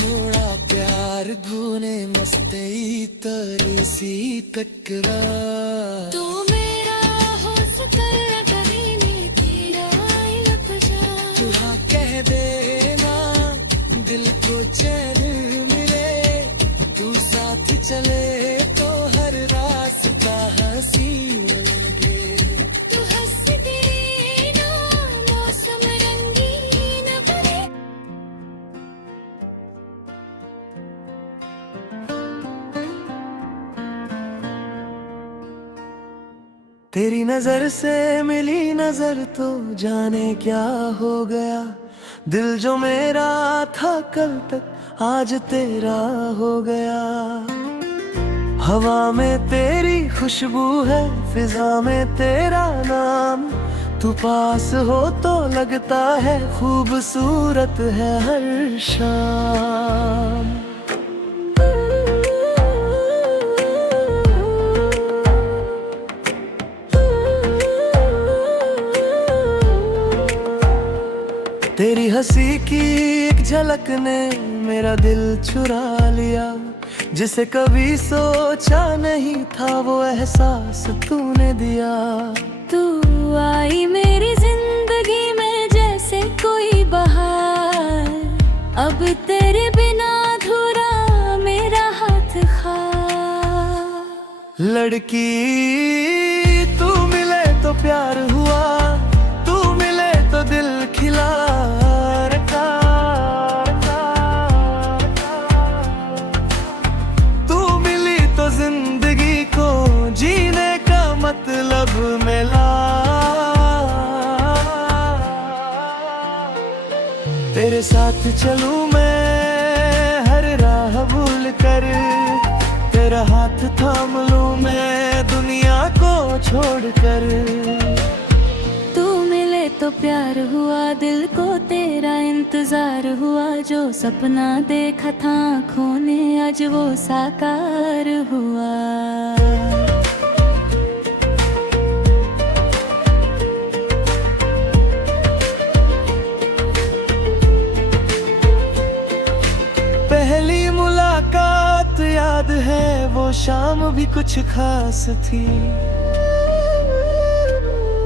थोड़ा प्यार धोने मस्ती तरी सी टकरा। तू मेरा हो सकर करीने तेरा लप जा। तू हाँ कह देना दिल को चैन मिले। तू साथ चले तो हर रास्ता हसीन लगे। तू हंस देना मौसम रंगीन बने। तेरी नजर से मिली नजर तो जाने क्या हो गया। दिल जो मेरा था कल तक आज तेरा हो गया। हवा में तेरी खुशबू है, फिजा में तेरा नाम। तू पास हो तो लगता है खूबसूरत है हर शाम। तेरी हंसी की एक झलक ने मेरा दिल चुरा लिया। जिसे कभी सोचा नहीं था वो एहसास तूने दिया। तू आई मेरी जिंदगी में जैसे कोई बहार। अब तेरे बिना अधूरा मेरा हाथ खाक। लड़की तू मिले तो प्यार हुआ, तू मिले तो दिल खिला। तू मिली तो जिंदगी को जीने का मतलब मिला। तेरे साथ चलूं मैं हर राह भूल कर। तेरा हाथ थाम लूं मैं दुनिया को छोड़कर। तू मिले तो प्यार हुआ, दिल को तेरा इंतजार हुआ। जो सपना देखा था आँखों ने आज वो साकार हुआ। पहली मुलाकात याद है वो शाम भी कुछ खास थी।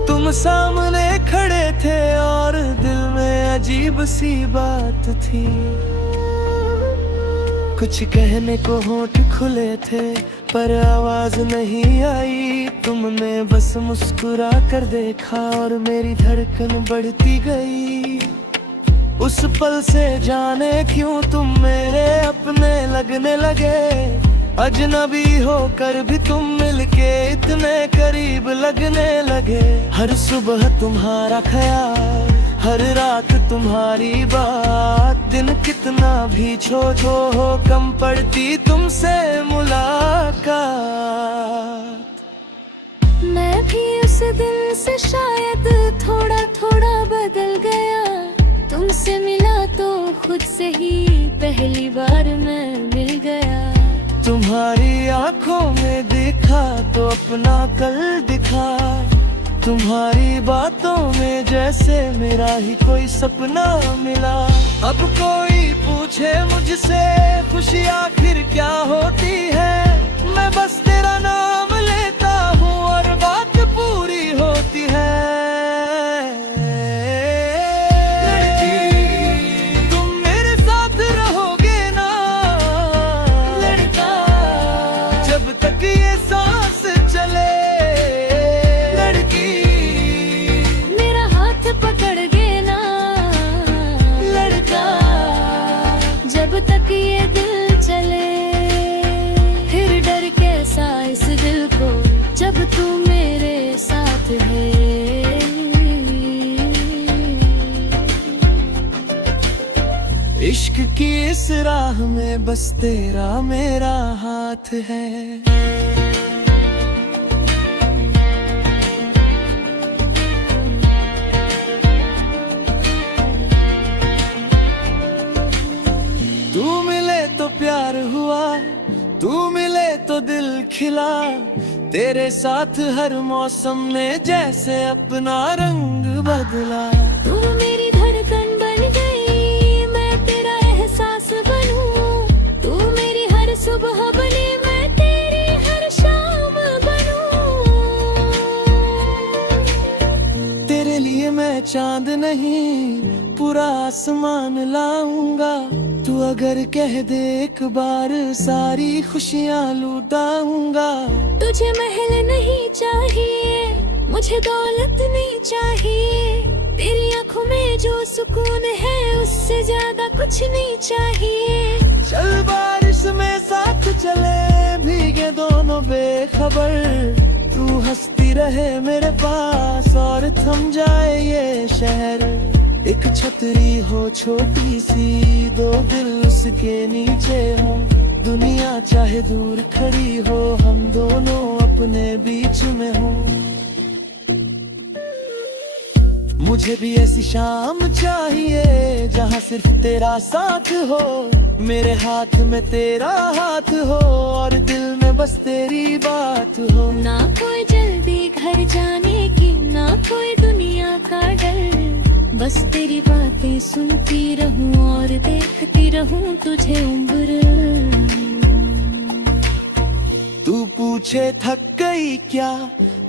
तुम सामने खड़े थे और दिल में अजीब सी बात थी। कुछ कहने को होंठ खुले थे पर आवाज नहीं आई। तुमने बस मुस्कुरा कर देखा और मेरी धड़कन बढ़ती गई। उस पल से जाने क्यों तुम मेरे अपने लगने लगे। अजनबी होकर भी तुम मिलके इतने करीब लगने लगे। हर सुबह तुम्हारा ख्याल, हर रात तुम्हारी बात। दिन कितना भी छोटो हो कम पड़ती तुमसे मुलाकात। मैं भी उस दिन से शायद थोड़ा थोड़ा बदल गया। तुमसे मिला तो खुद से ही पहली बार मैं मिल गया। तुम्हारी आंखों में देखा तो अपना कल दिखा। तुम्हारी बातों में जैसे मेरा ही कोई सपना मिला। अब कोई पूछे मुझसे खुशी आखिर क्या होती है, मैं बस तेरा नाम लेता हूँ और बात पूरी होती है। तुम मेरे साथ रहोगे ना लड़का, जब तक ये सांस चले। लड़की मेरा हाथ पकड़गे ना लड़का, जब तक ये दिल चले। फिर डर कैसा इस दिल को जब तू मेरे साथ है। इश्क की इस राह में बस तेरा मेरा हाथ है। तू मिले तो प्यार हुआ, तू मिले तो दिल खिला। तेरे साथ हर मौसम ने जैसे अपना रंग बदला। तू मेरी धड़कन बन गई, मैं तेरा एहसास बनूं। तू मेरी हर सुबह बने, मैं तेरी हर शाम बनूं। तेरे लिए मैं चांद नहीं पूरा आसमान लाऊंगा। तू अगर कह दे एक बार सारी खुशियाँ लुटाऊंगा। तुझे महल नहीं चाहिए, मुझे दौलत नहीं चाहिए। तेरी आंखों में जो सुकून है उससे ज्यादा कुछ नहीं चाहिए। चल बारिश में साथ चले, भीगे दोनों बेखबर। तू हंसती रहे मेरे पास और थम जाए ये शहर। एक छतरी हो छोटी सी, दो दिल उसके नीचे हो। दुनिया चाहे दूर खड़ी हो, हम दोनों अपने बीच में हो। मुझे भी ऐसी शाम चाहिए जहाँ सिर्फ तेरा साथ हो। मेरे हाथ में तेरा हाथ हो और दिल में बस तेरी बात हो। ना कोई जल्दी घर जाने की, ना कोई दुनिया का डर। बस तेरी बातें सुनती रहूं और देखती रहूं तुझे उम्र। तू पूछे थक गई क्या,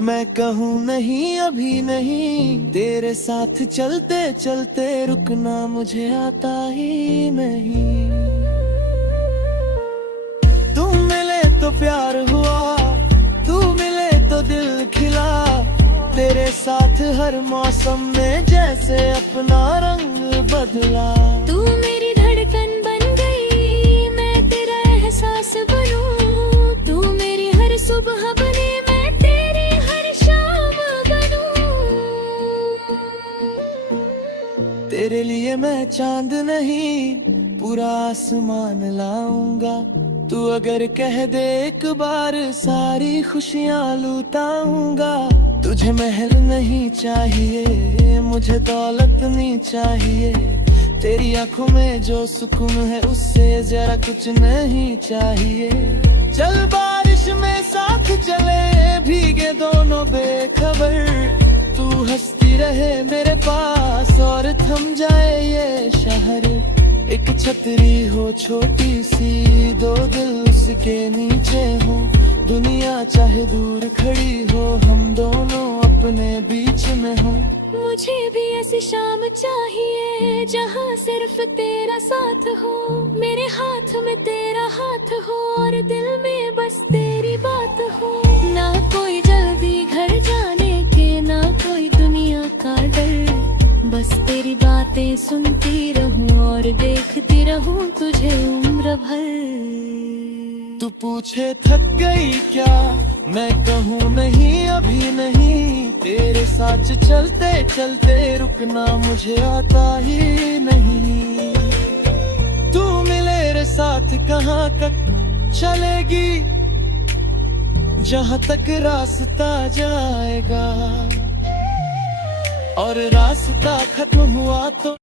मैं कहूँ नहीं अभी नहीं। तेरे साथ चलते चलते रुकना मुझे आता ही नहीं। तुम मिले तो प्यार हुआ, तू मिले तो दिल खिला। तेरे साथ हर मौसम में जैसे अपना रंग बदला। तू मेरी धड़कन बन गई, मैं तेरा एहसास बनूं। तू मेरी हर सुबह बने, मैं तेरी हर शाम बनूं। तेरे लिए मैं चांद नहीं पूरा आसमान लाऊंगा। तू अगर कह दे एक बार सारी खुशियाँ लुटाऊंगा। तुझे महल नहीं चाहिए, मुझे दौलत नहीं चाहिए। तेरी आंखों में जो सुकून है उससे जरा कुछ नहीं चाहिए। चल बारिश में साथ चले, भीगे दोनों बेखबर। तू हंसती रहे मेरे पास और थम जाए ये शहर। एक छतरी हो छोटी सी, दो दिल उसके नीचे हो। दुनिया चाहे दूर खड़ी हो, हम दोनों अपने बीच में हो। मुझे भी ऐसी शाम चाहिए जहाँ सिर्फ तेरा साथ हो। मेरे हाथ में तेरा हाथ हो और दिल में बस तेरी बात हो। ना कोई जल्दी घर जाने के, ना कोई दुनिया का डर। बस तेरी बातें सुनती रहूं और देखती रहूं तुझे उम्र भर। तू पूछे थक गई क्या, मैं कहूँ नहीं अभी नहीं। तेरे साथ चलते चलते रुकना मुझे आता ही नहीं। तू मेरे साथ कहाँ तक चलेगी, जहाँ तक रास्ता जाएगा। और रास्ता खत्म हुआ तो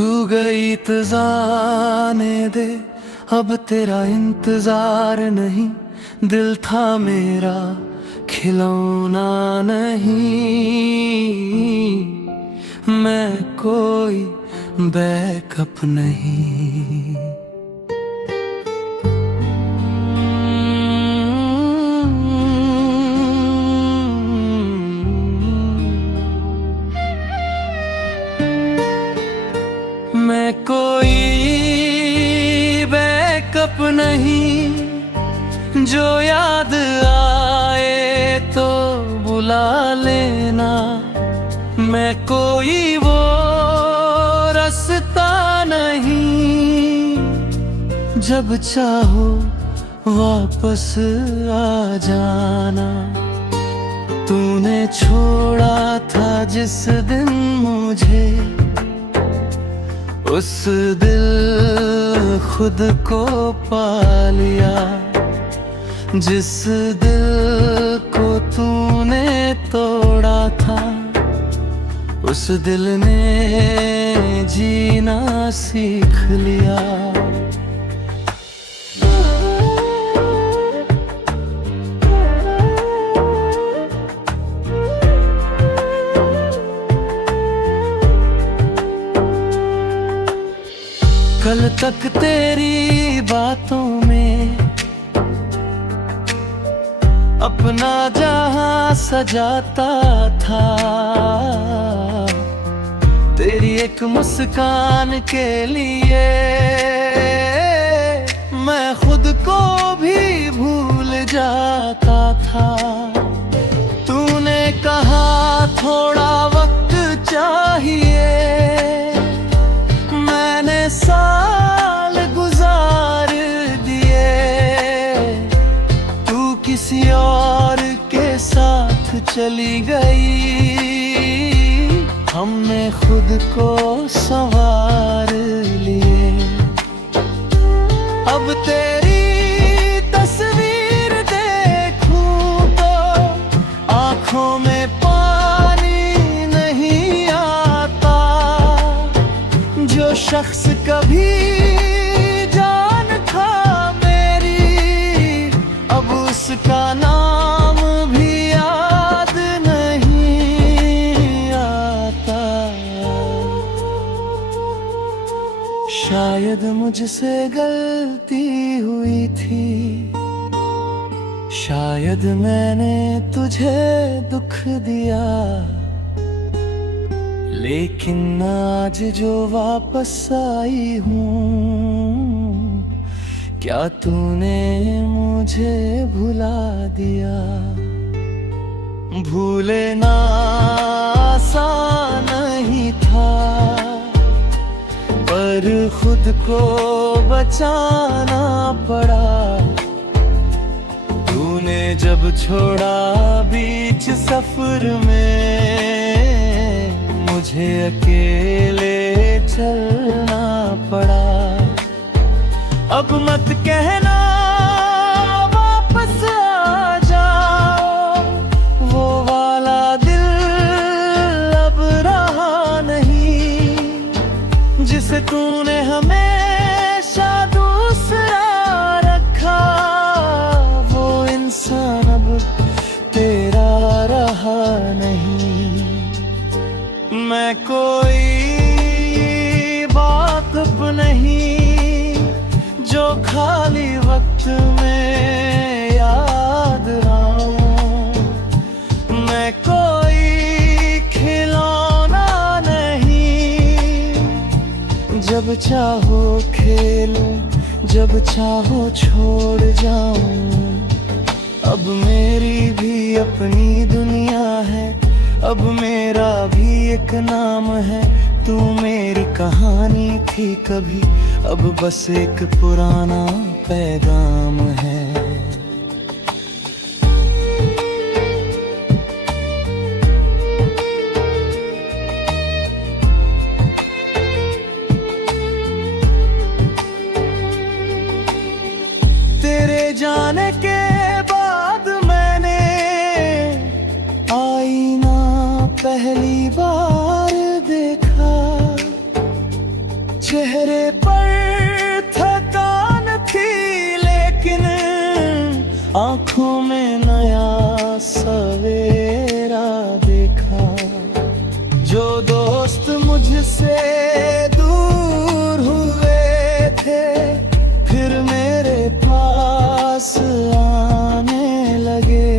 तू गई तो जाने दे, अब तेरा इंतजार नहीं, दिल था मेरा खिलौना नहीं, मैं कोई बैकअप नहीं। मैं कोई बैकअप नहीं, जो याद आए तो बुला लेना, मैं कोई वो रास्ता नहीं, जब चाहो वापस आ जाना। तूने छोड़ा था जिस दिन मुझे, उस दिल खुद को पा लिया, जिस दिल को तूने तोड़ा था, उस दिल ने जीना सीख लिया। कल तक तेरी बातों में अपना जहां सजाता था, तेरी एक मुस्कान के लिए मैं खुद को भी भूल जाता था। तूने कहा थोड़ा वक्त चाहिए, मैंने साल गुजार दिए, तू किसी और के साथ चली गई, हमने खुद को संवार लिए। अब तेरी तस्वीर देखूं तो आंखों में पानी नहीं आता, जो शख्स कभी जान था मेरी, अब उसका नाम भी याद नहीं आता। शायद मुझसे गलती हुई थी, शायद मैंने तुझे दुख दिया, लेकिन आज जो वापस आई हूँ, क्या तूने मुझे भुला दिया? भूलना आसान नहीं था, पर खुद को बचाना पड़ा। तूने जब छोड़ा बीच सफर में, मुझे अकेले चलना पड़ा। अब मत कहना वापस आ जाओ, वो वाला दिल अब रहा नहीं, जिसे तूने हमेशा दूसरा रखा, वो इंसान अब तेरा रहा नहीं। मैं कोई वाक़िफ़ नहीं, जो खाली वक्त में याद आऊं, मैं कोई खिलौना नहीं, जब चाहो खेलूं, जब चाहो छोड़ जाऊं। अब मेरी भी अपनी दुनिया है, अब मेरा भी एक नाम है। तू मेरी कहानी थी कभी, अब बस एक पुराना पैगाम है। तेरे जाने के बाद मैंने आईना पहली बार देखा, चेहरे पर थकान थी, लेकिन आंखों में नया सवेरा देखा। जो दोस्त मुझसे दूर हुए थे, फिर मेरे पास आने लगे।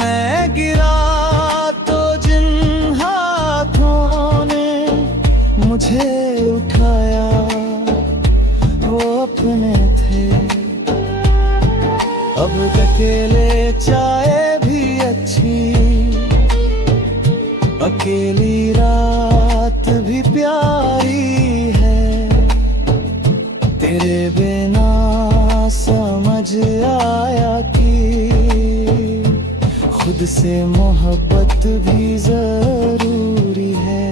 मैं गिरा तो जिन हाथों ने मुझे उठाया, वो अपने थे। अब अकेले चाय भी अच्छी, अकेली रात भी प्यारी है। तेरे बिना समझ आया कि खुद से मोहब्बत भी जरूरी है।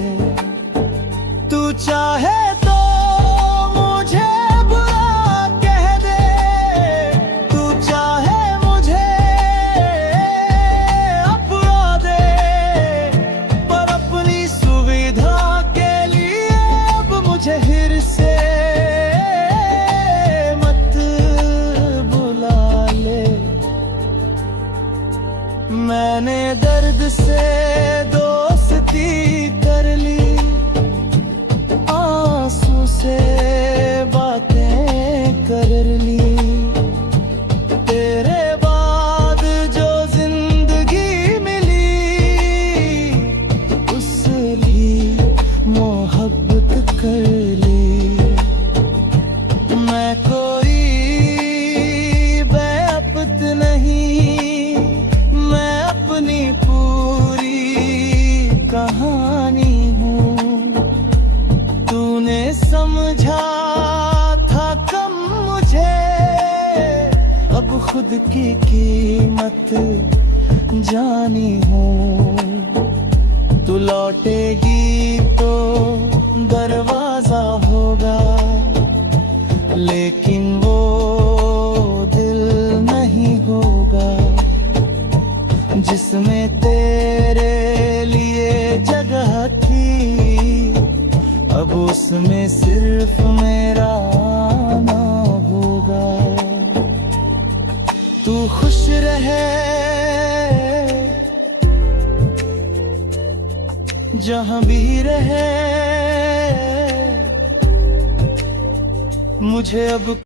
तू चाहे तो मुझे बुरा कह दे, तू चाहे मुझे अपना दे, पर अपनी सुविधा के लिए अब मुझे हिर से मत बुला ले। मैंने दर्द से दोस्ती कर ली, आंसू से बातें कर ली। तेरे बाद जो जिंदगी मिली, उसली मोहब्बत कर ली। मैं कोई बेअब्त नहीं, मैं अपनी पूरी कहानी हूँ। तूने समझा था कम मुझे, अब खुद की कीमत जानी हूँ। तू लौटेगी तो दरवाजा होगा, लेकिन वो दिल नहीं होगा जिसमें तेरे लिए जगह थी। अब उसमें सिर्फ मेरा आना होगा। तू खुश रहे जहां भी रहे, मुझे अब